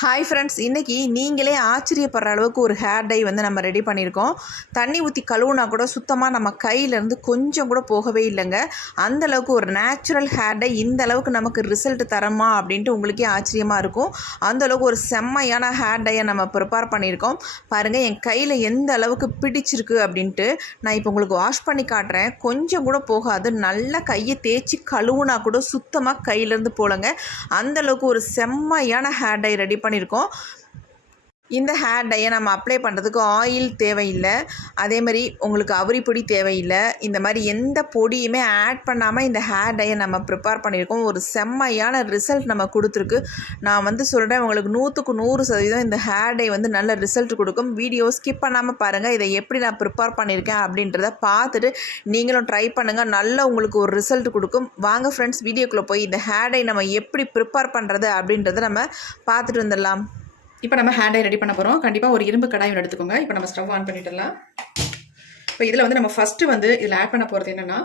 Hi friends, இன்றைக்கி நீங்களே ஆச்சரியப்படுற அளவுக்கு ஒரு ஹேர் டை வந்து நம்ம ரெடி பண்ணியிருக்கோம். தண்ணி ஊற்றி கழுவுனா கூட சுத்தமாக நம்ம கையிலேருந்து கொஞ்சம் கூட போகவே இல்லைங்க. அந்தளவுக்கு ஒரு நேச்சுரல் ஹேர் டை இந்த அளவுக்கு நமக்கு ரிசல்ட் தரமா அப்படின்ட்டு உங்களுக்கே ஆச்சரியமாக இருக்கும். அந்தளவுக்கு ஒரு செம்மையான ஹேர் டையை நம்ம ப்ரிப்பேர் பண்ணியிருக்கோம். பாருங்கள், என் கையில் எந்த அளவுக்கு பிடிச்சிருக்கு அப்படின்ட்டு நான் இப்போ உங்களுக்கு வாஷ் பண்ணி காட்டுறேன். கொஞ்சம் கூட போகாது. நல்லா கையை தேய்ச்சி கழுவுனா கூட சுத்தமாக கையிலேருந்து போலங்க. அந்தளவுக்கு ஒரு செம்மையான ஹேர் டை ரெடி பண்ணியிருக்கோம். இந்த ஹேர் டையை நம்ம அப்ளை பண்ணுறதுக்கு ஆயில் தேவையில்லை. அதேமாதிரி உங்களுக்கு அவுரி பொடி தேவையில்லை. இந்த மாதிரி எந்த பொடியுமே ஆட் பண்ணாமல் இந்த ஹேர் டையை நம்ம ப்ரிப்பேர் பண்ணியிருக்கோம். ஒரு செம்மையான ரிசல்ட் நம்ம கொடுத்துருக்கு. நான் வந்து சொல்கிறேன், உங்களுக்கு 100க்கு 100% இந்த ஹேர் டை வந்து நல்ல ரிசல்ட் கொடுக்கும். வீடியோ ஸ்கிப் பண்ணாமல் பாருங்கள். இதை எப்படி நான் ப்ரிப்பேர் பண்ணியிருக்கேன் அப்படின்றத பார்த்துட்டு நீங்களும் ட்ரை பண்ணுங்கள். நல்ல உங்களுக்கு ஒரு ரிசல்ட் கொடுக்கும். வாங்க ஃப்ரெண்ட்ஸ், வீடியோக்குள்ளே போய் இந்த ஹேர் டை நம்ம எப்படி ப்ரிப்பேர் பண்ணுறது அப்படின்றத நம்ம பார்த்துட்டு வந்துடலாம். இப்போ நம்ம ஹேர் டை ரெடி பண்ண போகிறோம். கண்டிப்பாக ஒரு இரும்பு கடாய் எடுத்துக்கோங்க. இப்போ நம்ம ஸ்டவ் ஆன் பண்ணிட்டுலாம். இப்போ இதில் வந்து நம்ம ஃபஸ்ட்டு வந்து இதில் ஆட் பண்ண போகிறது என்னென்னா,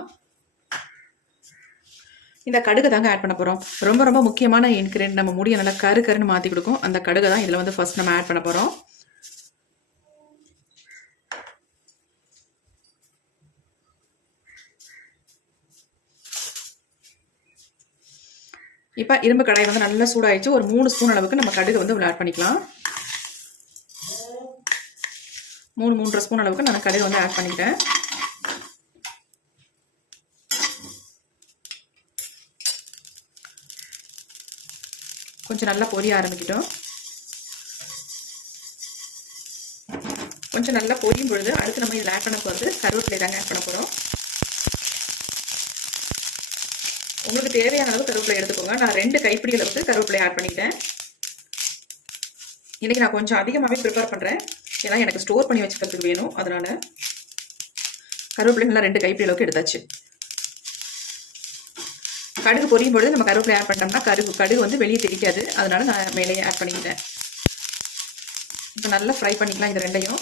இந்த கடுகு தாங்க ஆட் பண்ண போகிறோம். ரொம்ப ரொம்ப முக்கியமான இன்க்ரீடியன்ட். நம்ம முடியை நல்லா கருன்னு மாற்றி கொடுக்கும். அந்த கடுகு தான் இதில் வந்து ஃபஸ்ட் நம்ம ஆட் பண்ண போகிறோம். இப்போ இரும்பு கடாய் வந்து நல்லா சூடாயிடுச்சு. ஒரு 3 ஸ்பூன் அளவுக்கு நம்ம கடுகு வந்து ஆட் பண்ணிக்கலாம். 3-3.5 ஸ்பூன் அளவுக்கு நான் கடுகு வந்து ஆட் பண்ணிக்கிறேன். கொஞ்சம் நல்லா பொரிய ஆரம்பிக்கிட்டோம். கொஞ்சம் நல்லா பொரியும் பொழுது அடுத்து நம்ம இதில் ஆட் பண்ண போகிறது கருவேப்பிலை தாங்க ஆட் பண்ண போகிறோம். உங்களுக்கு தேவையான அளவு கருவேப்பிலை எடுத்துக்கோங்க. நான் 2 கைப்பிடி அளவுக்கு கருவேப்பிலை ஆட் பண்ணிட்டேன். இன்றைக்கி நான் கொஞ்சம் அதிகமாகவே ப்ரிப்பேர் பண்ணுறேன். ஏன்னா எனக்கு ஸ்டோர் பண்ணி வச்சுக்கிறதுக்கு வேணும். அதனால் கருவேப்பிலை நல்லா 2 கைப்பிடி அளவுக்கு எடுத்தாச்சு. கடுகு பொரியும் பொழுது நம்ம கருவேப்பிலை ஆட் பண்ணிட்டோம்னா கடுகு வந்து வெளியே தெரிக்காது. அதனால் நான் மேலேயே ஆட் பண்ணிக்கிட்டேன். இப்போ நல்லா ஃப்ரை பண்ணிக்கலாம். இது ரெண்டையும்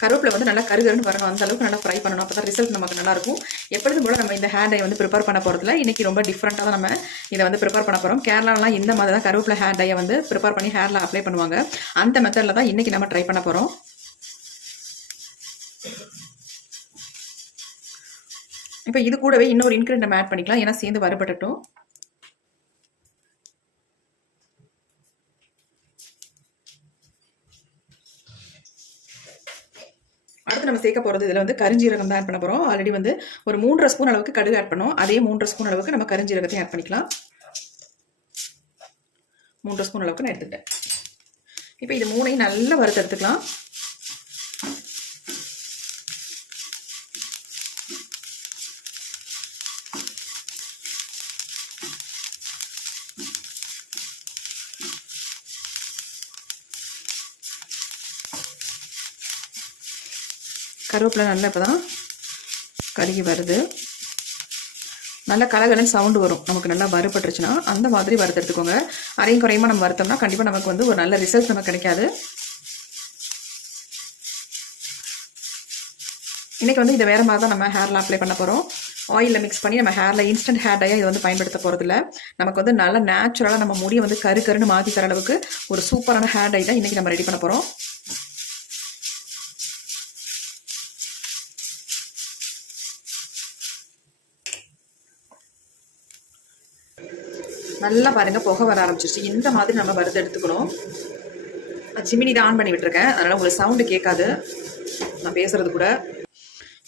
கருவேப்பிலை வந்து நல்லா கருகருன்னு வரணும். அந்த அளவுக்கு நல்லா ஃப்ரை பண்ணணும். அப்போ தான் ரிசல்ட் நமக்கு நல்லாயிருக்கும். எப்பொழுதும் போல் நம்ம இந்த ஹேர் டை வந்து ப்ரிப்பேர் பண்ண போகிறதுல இன்றைக்கி ரொம்ப டிஃப்ரெண்ட்டாக தான் நம்ம இதை வந்து ப்ரிப்பேர் பண்ண போகிறோம். கேரளாலாம் இந்த மாதிரி தான் கருவேப்பிலை ஹேர் டையை வந்து ப்ரிப்பேர் பண்ணி ஹேரில் அப்ளை பண்ணுவாங்க. அந்த மெத்தடில் தான் இன்றைக்கி நம்ம ட்ரை பண்ண போகிறோம். இப்போ இது கூடவே இன்னொரு இன்க்ரீடியன்ட் நம்ம ஆட் பண்ணிக்கலாம். ஏன்னா சேர்ந்து வறுபடட்டும். அடுத்து நம்ம சேர்க்க போகிறது இதில் வந்து கரிஞ்சீரகம் தான் ஆட் பண்ண போகிறோம். ஆல்ரெடி வந்து ஒரு 3.5 ஸ்பூன் அளவுக்கு கடுகு ஆட் பண்ணோம். அதே 3.5 ஸ்பூன் அளவுக்கு நம்ம கரிஞ்சீரகத்தையும் ஆட் பண்ணிக்கலாம். 3 ஸ்பூன் அளவுக்கு நான் எடுத்துக்கிட்டேன். இப்போ இது 3ஐயும் நல்லா வறுத்து எடுத்துக்கலாம். கருவேப்பிலை நல்லா இப்போ தான் கருகி வருது. நல்லா கலகலன்னு சவுண்டு வரும். நமக்கு நல்லா வறுபட்டுருச்சுன்னா அந்த மாதிரி வறுத்து எடுத்துக்கோங்க. அரையும் குறையுமா நம்ம வறுத்தோம்னா கண்டிப்பாக நமக்கு வந்து ஒரு நல்ல ரிசல்ட் நமக்கு கிடைக்காது. இன்றைக்கி வந்து இதை வேறு மாதிரி தான் நம்ம ஹேரில் அப்ளை பண்ண போகிறோம். ஆயிலில் மிக்ஸ் பண்ணி நம்ம ஹேரில் இன்ஸ்டன்ட் ஹேர் டையாக இதை வந்து பயன்படுத்த போகிறதில்ல. நமக்கு வந்து நல்லா நேச்சுரலாக நம்ம முடியை வந்து கருன்னு மாற்றி தர அளவுக்கு ஒரு சூப்பரான ஹேர் டை தான் இன்றைக்கி நம்ம ரெடி பண்ண போகிறோம். நல்லா பாருங்கள், புகை வர ஆரம்பிச்சிருச்சு. இந்த மாதிரி நம்ம வறுத்து எடுத்துக்கணும். ஜிமினி தான் ஆன் பண்ணி விட்டுருக்கேன். அதனால் உங்களுக்கு சவுண்டு கேட்காது நான் பேசுகிறது கூட.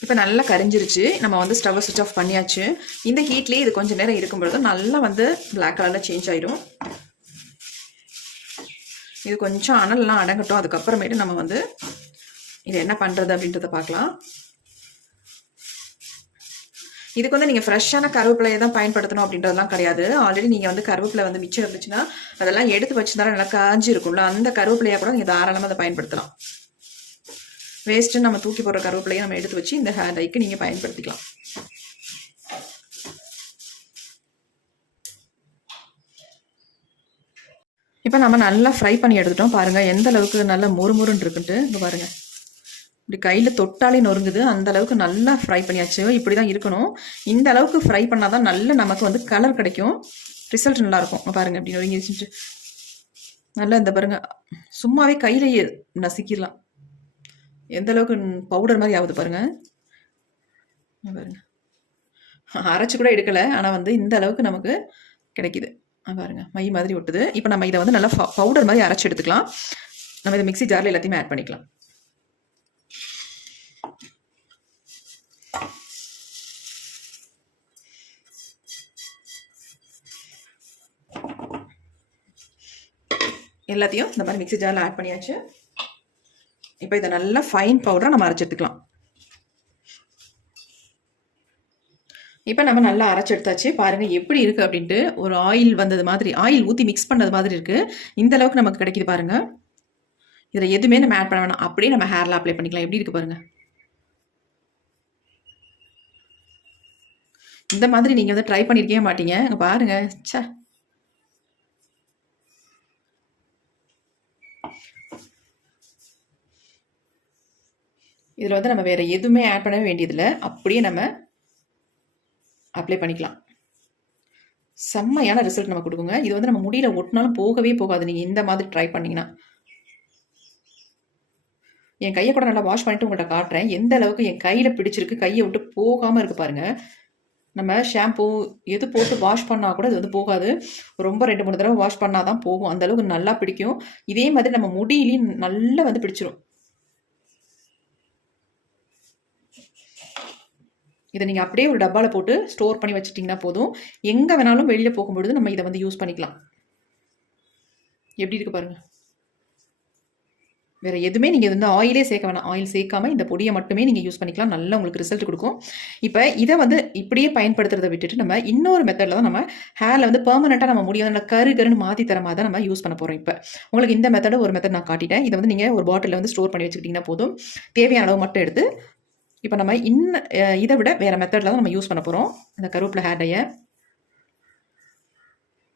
இப்போ நல்லா கரிஞ்சிருச்சு. நம்ம வந்து ஸ்டவ்வை சுவிட்ச் ஆஃப் பண்ணியாச்சு. இந்த ஹீட்லேயே இது கொஞ்சம் நேரம் இருக்கும்பொழுது நல்லா வந்து பிளாக் கலரில் சேஞ்ச் ஆகிடும். இது கொஞ்சம் அனல்லாம் அடங்கட்டும். அதுக்கப்புறமேட்டு நம்ம வந்து இது என்ன பண்ணுறது அப்படின்றத பார்க்கலாம். இதுக்கு வந்து நீங்கள் ஃப்ரெஷ்ஷான கருவேப்பிலையை தான் பயன்படுத்தணும் அப்படின்றதுலாம் கிடையாது. ஆல்ரெடி நீங்கள் வந்து கருவேப்பிலை வந்து மிச்சம் இருந்துச்சுன்னா அதெல்லாம் எடுத்து வச்சுருந்தாலும் நல்லா காஞ்சி இருக்கும்ல, அந்த கருவேப்பிலையாக கூட நீங்கள் தாராளமாக அதை பயன்படுத்தலாம். வேஸ்ட்டு நம்ம தூக்கி போடுற கருவேப்பிலையை நம்ம எடுத்து வச்சு இந்த ஹேர் டைக்கு நீங்கள் பயன்படுத்திக்கலாம். இப்போ நம்ம நல்லா ஃப்ரை பண்ணி எடுத்துட்டோம். பாருங்கள் எந்த அளவுக்கு நல்லா மொறுமொறுன்னு இருக்குன்ட்டு. இப்போ பாருங்கள், இப்படி கையில் தொட்டாலே நொறுங்குது. அந்த அளவுக்கு நல்லா ஃப்ரை பண்ணியாச்சு. இப்படி தான் இருக்கணும். இந்த அளவுக்கு ஃப்ரை பண்ணால் தான் நல்ல நமக்கு வந்து கலர் கிடைக்கும். ரிசல்ட் நல்லாயிருக்கும். பாருங்கள் இப்படி நொறுங்கிடுச்சுட்டு. நல்லா இந்த பாருங்க, சும்மாவே கையிலேயே நசுக்கிடலாம். எந்த அளவுக்கு பவுடர் மாதிரி ஆகுது பாருங்க. பாருங்க, அரைச்சு கூட எடுக்கலை, ஆனால் வந்து இந்த அளவுக்கு நமக்கு கிடைக்குது. பாருங்க, மை மாதிரி ஒட்டுது. இப்போ நம்ம இதை வந்து நல்லா பவுடர் மாதிரி அரைச்சி எடுத்துக்கலாம். நம்ம இதை மிக்ஸி ஜாரில் எல்லாத்தையுமே ஆட் பண்ணிக்கலாம். எல்லாத்தையும் இந்த மாதிரி மிக்ஸி ஜாரில் ஆட் பண்ணியாச்சு. இப்போ இதை நல்லா ஃபைன் பவுடராக நம்ம அரைச்சி எடுத்துக்கலாம். இப்போ நம்ம நல்லா அரைச்சி எடுத்தாச்சு. பாருங்கள் எப்படி இருக்குது அப்படின்ட்டு. ஒரு ஆயில் வந்தது மாதிரி, ஆயில் ஊற்றி மிக்ஸ் பண்ணது மாதிரி இருக்குது. இந்த அளவுக்கு நமக்கு கிடைக்கிது பாருங்கள். இதில் எதுவுமே நம்ம ஆட் பண்ண வேணாம், அப்படியே நம்ம ஹேரில் அப்ளை பண்ணிக்கலாம். எப்படி இருக்குது பாருங்கள். இந்த மாதிரி நீங்கள் வந்து ட்ரை பண்ணியிருக்கவே மாட்டீங்க. பாருங்கள், சே. இதில் வந்து நம்ம வேறு எதுவுமே ஆட் பண்ண வேண்டியதில்லை, அப்படியே நம்ம அப்ளை பண்ணிக்கலாம். செம்மையான ரிசல்ட் நம்ம கொடுக்குங்க. இது வந்து நம்ம முடியல ஒட்டினாலும் போகவே போகாது, நீங்கள் இந்த மாதிரி ட்ரை பண்ணிங்கன்னா. என் கையை கூட நல்லா வாஷ் பண்ணிட்டு உங்கள்கிட்ட காட்டுறேன் எந்த அளவுக்கு என் கையில் பிடிச்சிருக்கு, கையை விட்டு போகாமல் இருக்குது பாருங்கள். நம்ம ஷாம்பூ எது போட்டு வாஷ் பண்ணால் கூட இது வந்து போகாது. ரொம்ப 2-3 தடவை வாஷ் பண்ணால் தான் போகும், அந்த அளவுக்கு நல்லா பிடிக்கும். இதே மாதிரி நம்ம முடியிலையும் நல்லா வந்து பிடிச்சிரும். இதை நீங்கள் அப்படியே ஒரு டப்பாவில் போட்டு ஸ்டோர் பண்ணி வச்சுட்டிங்கன்னா போதும். எங்கே வேணாலும் வெளியில் போகும்பொழுது நம்ம இதை வந்து யூஸ் பண்ணிக்கலாம். எப்படி இருக்குது பாருங்கள். வேறு எதுவுமே நீங்கள் வந்து ஆயிலே சேர்க்க வேணாம். ஆயில் சேர்க்காமல் இந்த பொடியை மட்டுமே நீங்கள் யூஸ் பண்ணிக்கலாம். நல்லா உங்களுக்கு ரிசல்ட் கொடுக்கும். இப்போ இதை வந்து இப்படியே பயன்படுத்துறதை விட்டுட்டு நம்ம இன்னொரு மெத்தடில் தான் நம்ம ஹேரில் வந்து பெர்மனெண்ட்டாக நம்ம முடியும் நல்லா கருன்னு மாற்றி தர மாதிரி தான் நம்ம யூஸ் பண்ண போகிறோம். இப்போ உங்களுக்கு இந்த மெத்தடு ஒரு மெத்தட் நான் காட்டிட்டேன். இதை வந்து நீங்கள் ஒரு பாட்டிலில் வந்து ஸ்டோர் பண்ணி வச்சுக்கிட்டிங்கன்னா போதும். தேவையான அளவு மட்டும் எடுத்து இப்போ நம்ம இதை விட வேறு மெத்தடில் தான் நம்ம யூஸ் பண்ண போகிறோம் இந்த கருவேப்பிலை ஹேர் டையை.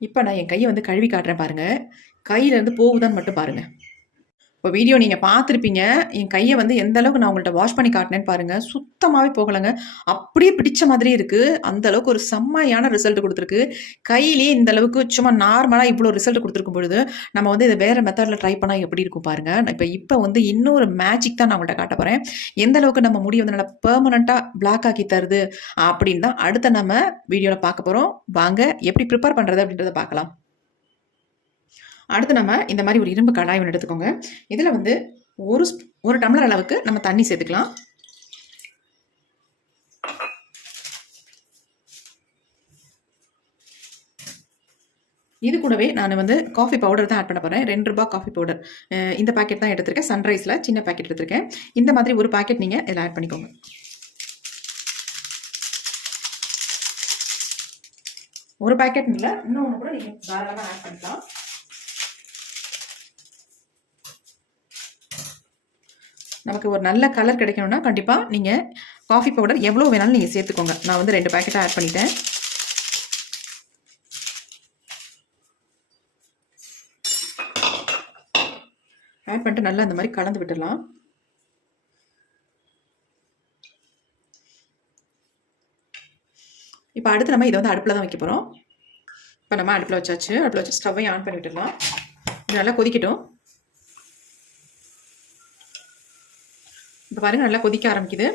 இப்போ நான் என் கையை வந்து கழுவி காட்டுறேன் பாருங்கள். கையிலேருந்து போகுதான்னு மட்டும் பாருங்கள். இப்போ வீடியோ நீங்கள் பார்த்துருப்பீங்க. என் கையை வந்து எந்த அளவுக்கு நான் உங்கள்கிட்ட வாஷ் பண்ணி காட்டினேன்னு பாருங்கள். சுத்தமாகவே போகலைங்க, அப்படியே பிடிச்ச மாதிரியே இருக்குது. அந்த அளவுக்கு ஒரு செம்மையான ரிசல்ட் கொடுத்துருக்கு. கையிலேயே இந்த அளவுக்கு சும்மா நார்மலாக இவ்வளோ ரிசல்ட் கொடுத்துருக்கும் பொழுது நம்ம வந்து இதை வேறு மெத்தடில் ட்ரை பண்ணால் எப்படி இருக்கும் பாருங்கள். இப்போ வந்து இன்னொரு மேஜிக் தான் நான் உங்கள்கிட்ட காட்ட போகிறேன். எந்த அளவுக்கு நம்ம முடி வந்து நல்லா பெர்மனண்ட்டாக பிளாக் ஆக்கி தருது அப்படின்னு தான் அடுத்த நம்ம வீடியோவில் பார்க்க போகிறோம். வாங்க எப்படி ப்ரிப்பேர் பண்ணுறது அப்படின்றத பார்க்கலாம். அடுத்து நம்ம இந்த மாதிரி ஒரு இரும்பு கடாய் ஒன்று எடுத்துக்கோங்க. இதில் வந்து ஒரு டம்ளர் அளவுக்கு நம்ம தண்ணி சேர்த்துக்கலாம். இது கூடவே நான் வந்து காஃபி பவுடர் தான் ஆட் பண்ண போகிறேன். 2 ரூபாய் காஃபி பவுடர். இந்த பேக்கெட் தான் எடுத்திருக்கேன். சன்ரைஸில் சின்ன பேக்கெட் எடுத்திருக்கேன். இந்த மாதிரி ஒரு பேக்கெட் நீங்கள் இதில் ஆட் பண்ணிக்கோங்க. ஒரு பேக்கெட் இல்லை, இன்னொன்று கூட நீங்கள் தாராளமாக ஆட் பண்ணிக்கலாம். நமக்கு ஒரு நல்ல கலர் கிடைக்கணும்னா கண்டிப்பாக நீங்கள் காஃபி பவுடர் எவ்வளோ வேணாலும் நீங்கள் சேர்த்துக்கோங்க. நான் வந்து 2 பேக்கெட்டாக ஆட் பண்ணிட்டேன். ஆட் பண்ணிட்டு நல்லா இந்த மாதிரி கலந்து விட்டுடலாம். இப்போ அடுத்து நம்ம இதை வந்து அடுப்பில் தான் வைக்க போகிறோம். இப்போ நம்ம அடுப்பில் வச்சாச்சு. அடுப்பில் வச்சு ஸ்டவ்வையும் ஆன் பண்ணி விட்டுடலாம். இது நல்லா கொதிக்கட்டும். இப்போ பாருங்கள் நல்லா கொதிக்க ஆரம்பிக்குது.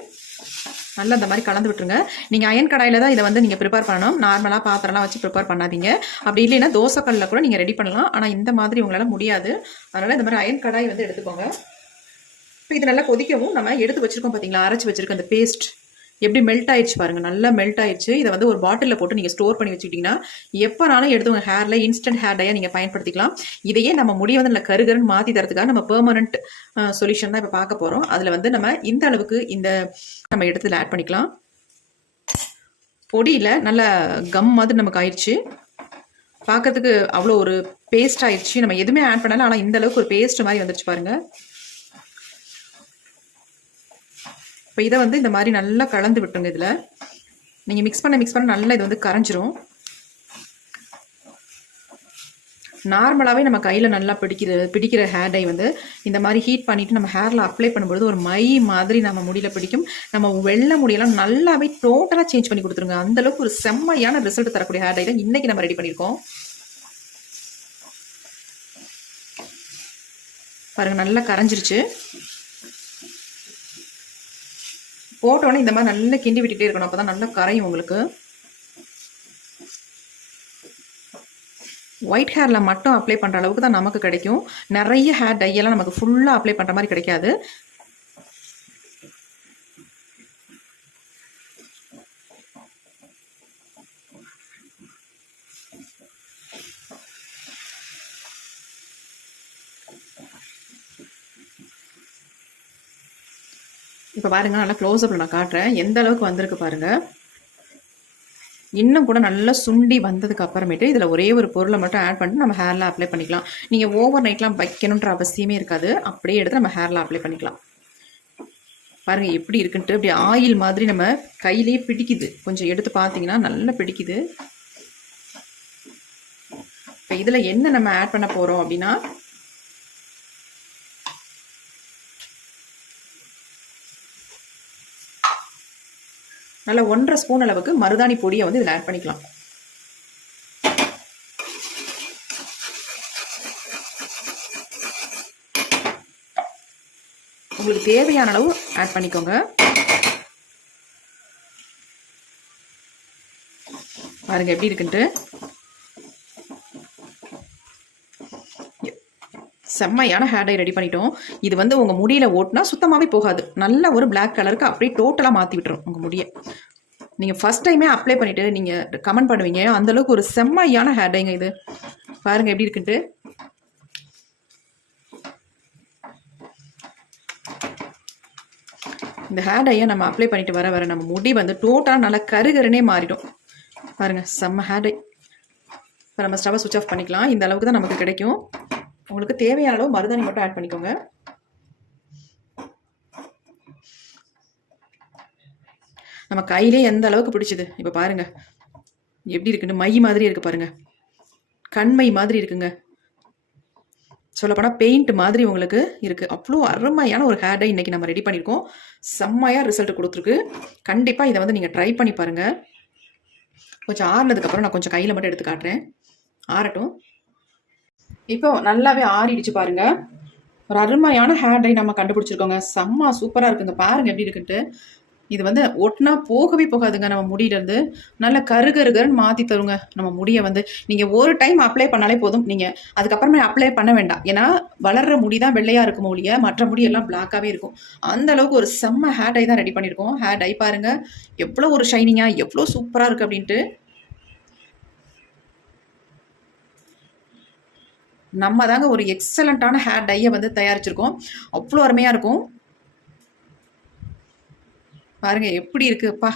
நல்லா இந்த மாதிரி கலந்து விட்டுருங்க. நீங்கள் அயன் கடாயில் தான் இதை வந்து நீங்கள் ப்ரிப்பேர் பண்ணணும். நார்மலாக பாத்திரம்லாம் வச்சு ப்ரிப்பேர் பண்ணாதீங்க. அப்படி இல்லைன்னா தோசைக்கல்லில் கூட நீங்கள் ரெடி பண்ணலாம். ஆனால் இந்த மாதிரி உங்களால் முடியாது. அதனால் இந்த மாதிரி அயன் கடாய் வந்து எடுத்துக்கோங்க. இப்போ இது நல்லா கொதிக்கவும் நம்ம எடுத்து வச்சுருக்கோம் பார்த்தீங்களா, அரைச்சி வச்சுருக்க அந்த பேஸ்ட் எப்படி மெல்ட் ஆயிடுச்சு பாருங்கள். நல்லா மெல்ட் ஆயிடுச்சு. இதை வந்து ஒரு பாட்டிலில் போட்டு நீங்கள் ஸ்டோர் பண்ணி வச்சுக்கிட்டிங்கன்னா எப்போனாலும் எடுத்து உங்கள் ஹேரில் இன்ஸ்டன்ட் ஹேர் டையை நீங்கள் பயன்படுத்திக்கலாம். இதையே நம்ம முடிய வந்து நல்லா கருகருன்னு மாற்றி தரதுக்காக நம்ம பெர்மனன்ட் சொல்யூஷன் தான் இப்போ பார்க்க போகிறோம். அதில் வந்து நம்ம இந்த அளவுக்கு இந்த நம்ம இடத்துல ஆட் பண்ணிக்கலாம். பொடியில் நல்ல கம் மாதிரி நமக்கு ஆயிடுச்சு. பார்க்கறதுக்கு அவ்வளோ ஒரு பேஸ்ட் ஆயிடுச்சு. நம்ம எதுவுமே ஆட் பண்ணல, ஆனால் இந்த அளவுக்கு ஒரு பேஸ்ட் மாதிரி வந்துருச்சு பாருங்கள். இப்போ இதை வந்து இந்த மாதிரி நல்லா கலந்து விட்டுருங்க. இதில் நீங்கள் மிக்ஸ் பண்ண நல்லா இது வந்து கரைஞ்சிரும். நார்மலாகவே நம்ம கையில் நல்லா பிடிக்கிற ஹேர் டை வந்து இந்த மாதிரி ஹீட் பண்ணிவிட்டு நம்ம ஹேரில் அப்ளை பண்ணும்போது ஒரு மை மாதிரி நம்ம முடியில் பிடிக்கும். நம்ம வெள்ளை முடியெல்லாம் நல்லாவே டோட்டலாக சேஞ்ச் பண்ணி கொடுத்துருங்க. அந்தளவுக்கு ஒரு செம்மையான ரிசல்ட் தரக்கூடிய ஹேர் டை தான் இன்றைக்கி நம்ம ரெடி பண்ணியிருக்கோம். பாருங்கள் நல்லா கரைஞ்சிருச்சு. போட்டோன்னே இந்த மாதிரி நல்லா கிண்டி விட்டுட்டே இருக்கணும், அப்போ தான் நல்லா கரையும் உங்களுக்கு. ஒயிட் ஹேரில் மட்டும் அப்ளை பண்ணுற அளவுக்கு தான் நமக்கு கிடைக்கும். நிறைய ஹேர் டையெல்லாம் நமக்கு ஃபுல்லாக அப்ளை பண்ணுற மாதிரி கிடைக்காது. இப்போ பாருங்கள், நல்லா க்ளோஸ்அப்பில் நான் காட்டுறேன் எந்த அளவுக்கு வந்திருக்கு பாருங்கள். இன்னும் கூட நல்லா சுண்டி வந்ததுக்கு அப்புறமேட்டு இதில் ஒரே ஒரு பொருளை மட்டும் ஆட் பண்ணிட்டு நம்ம ஹேரில் அப்ளை பண்ணிக்கலாம். நீங்கள் ஓவர் நைட்லாம் வைக்கணுன்ற அவசியமே இருக்காது, அப்படியே எடுத்து நம்ம ஹேரில் அப்ளை பண்ணிக்கலாம். பாருங்கள் எப்படி இருக்குன்ட்டு, அப்படி ஆயில் மாதிரி நம்ம கையிலேயே பிடிக்குது. கொஞ்சம் எடுத்து பார்த்தீங்கன்னா நல்லா பிடிக்குது. இப்போ இதில் என்ன நம்ம ஆட் பண்ண போகிறோம் அப்படின்னா, நல்லா 1.5 ஸ்பூன் அளவுக்கு மருதாணி பொடியை வந்து இதில் ஆட் பண்ணிக்கலாம். உங்களுக்கு தேவையான அளவு ஆட் பண்ணிக்கோங்க. பாருங்க எப்படி இருக்குன்ட்டு. செம்மையான ஹேர் டை ரெடி பண்ணிட்டோம். இது வந்து உங்கள் முடியில் ஓட்டினா சுத்தமாகவே போகாது. நல்ல ஒரு பிளாக் கலருக்கு அப்படியே டோட்டலாக மாற்றி விட்டுரும் உங்கள் முடியை. நீங்கள் ஃபஸ்ட் டைமே அப்ளை பண்ணிவிட்டு நீங்கள் கமெண்ட் பண்ணுவீங்க, அந்தளவுக்கு ஒரு செம்மையான ஹேர் டைங்க இது. பாருங்கள் எப்படி இருக்குன்ட்டு. இந்த ஹேர் டையை நம்ம அப்ளை பண்ணிட்டு வர வர நம்ம முடி வந்து டோட்டலாக நல்லா கருகருனே மாறிடும். பாருங்கள் செம்ம ஹேர் டை. இப்போ நம்ம ஸ்டவ்வை சுவிட்ச் ஆஃப் பண்ணிக்கலாம். இந்த அளவுக்கு தான் நமக்கு கிடைக்கும். உங்களுக்கு தேவையான அளவு மருதாணி மட்டும் ஆட் பண்ணிக்கோங்க. நம்ம கையிலே எந்த அளவுக்கு பிடிச்சது இப்போ பாருங்க எப்படி இருக்குன்னு. மை மாதிரி இருக்கு பாருங்க, கண்மை மாதிரி இருக்குங்க. சொல்லப்போனால் பெயிண்ட் மாதிரி உங்களுக்கு இருக்குது. அவ்வளோ அருமையான ஒரு ஹேர் டை இன்றைக்கி நம்ம ரெடி பண்ணியிருக்கோம். செம்மையாக ரிசல்ட் கொடுத்துருக்கு. கண்டிப்பாக இதை வந்து நீங்கள் ட்ரை பண்ணி பாருங்கள். கொஞ்சம் ஆறுனதுக்கப்புறம் நான் கொஞ்சம் கையில் மட்டும் எடுத்து காட்டுறேன், ஆறட்டும். இப்போ நல்லாவே ஆறிடுச்சு பாருங்க. ஒரு அருமையான ஹேர் டை நம்ம கண்டுபிடிச்சிருக்கோங்க. செம்ம சூப்பராக இருக்குங்க. பாருங்கள் எப்படி இருக்குன்ட்டு. இது வந்து ஒட்டினா போகவே போகாதுங்க நம்ம முடியிலேருந்து. நல்ல கருகருகருன்னு மாற்றி தருங்க நம்ம முடியை வந்து. நீங்கள் ஒரு டைம் அப்ளை பண்ணாலே போதும், நீங்கள் அதுக்கப்புறமே அப்ளை பண்ண வேண்டாம். ஏன்னா வளர்கிற முடி தான் வெள்ளையாக இருக்கும் ஒழிய மற்ற முடியெல்லாம் பிளாக்காகவே இருக்கும். அந்த அளவுக்கு ஒரு செம்ம ஹேர் டை தான் ரெடி பண்ணியிருக்கோம். ஹேர் டை பாருங்கள் எவ்வளோ ஒரு ஷைனிங்காக எவ்வளோ சூப்பராக இருக்குது அப்படின்ட்டு. நம்ம தாங்க ஒரு எக்ஸலண்ட்டான ஹேர் டையை வந்து தயாரிச்சிருக்கோம். அவ்வளோ அருமையாக இருக்கும். பாருங்கள் எப்படி இருக்குப்பா.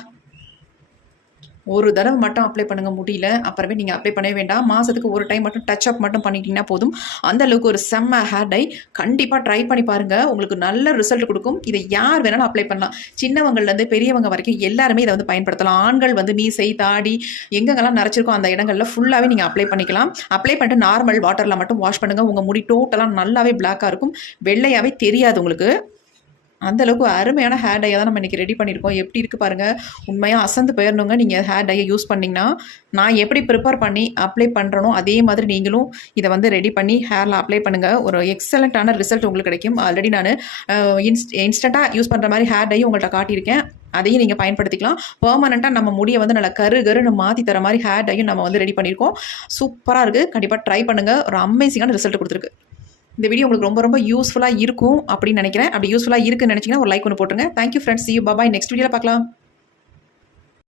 ஒரு தடவை மட்டும் அப்ளை பண்ணுங்க முடியல, அப்புறமே நீங்கள் அப்ளை பண்ணவே வேண்டாம். மாதத்துக்கு ஒரு டைம் மட்டும் டச் அப் மட்டும் பண்ணிட்டீங்கன்னா போதும். அந்த அளவுக்கு ஒரு செம்ம ஹேர் டை. கண்டிப்பாக ட்ரை பண்ணி பாருங்கள், உங்களுக்கு நல்ல ரிசல்ட் கொடுக்கும். இதை யார் வேணாலும் அப்ளை பண்ணலாம். சின்னவங்கள்லேருந்து பெரியவங்க வரைக்கும் எல்லாருமே இதை வந்து பயன்படுத்தலாம். ஆண்கள் வந்து மீசை தாடி எங்கெங்கெல்லாம் நரைச்சிருக்கோ அந்த இடங்களில் ஃபுல்லாகவே நீங்கள் அப்ளை பண்ணிக்கலாம். அப்ளை பண்ணிட்டு நார்மல் வாட்டரில் மட்டும் வாஷ் பண்ணுங்கள். உங்கள் முடி டோட்டலாக நல்லாவே பிளாக்காக இருக்கும், வெள்ளையாகவே தெரியாது உங்களுக்கு. அந்தளவுக்கு அருமையான ஹேர் டையை தான் நம்ம இன்றைக்கி ரெடி பண்ணியிருக்கோம். எப்படி இருக்குது பாருங்கள், உண்மையாக அசந்து போயிடணுங்க. நீங்கள் ஹேர் டையை யூஸ் பண்ணிங்கன்னா நான் எப்படி ப்ரிப்பேர் பண்ணி அப்ளை பண்ணுறனோ அதே மாதிரி நீங்களும் இதை வந்து ரெடி பண்ணி ஹேரில் அப்ளை பண்ணுங்கள். ஒரு எக்ஸலண்ட்டான ரிசல்ட் உங்களுக்கு கிடைக்கும். ஆல்ரெடி நான் இன்ஸ்டண்ட்டாக யூஸ் பண்ணுற மாதிரி ஹேர் டையும் உங்கள்கிட்ட காட்டியிருக்கேன். அதையும் நீங்கள் பயன்படுத்திக்கலாம். பெர்மனெண்ட்டாக நம்ம முடியை வந்து நல்லா கருன்னு மாற்றி தர மாதிரி ஹேர் டையும் நம்ம வந்து ரெடி பண்ணியிருக்கோம். சூப்பராக இருக்குது. கண்டிப்பாக ட்ரை பண்ணுங்கள். ஒரு அமேசிங்கான ரிசல்ட் கொடுத்துருக்கு. இந்த வீடியோ உங்களுக்கு ரொம்ப ரொம்ப யூஸ்ஃபுல்லாக இருக்கும் அப்படின்னு நினைக்கிறேன். அப்படி யூஸ்ஃபுல்லாக இருக்குன்னு நினச்சிங்கன்னா ஒரு லைக் ஒன்று போட்டுருங்க. Thank you friends. See you. Bye bye. Next வீடியோவில் பார்க்கலாம்.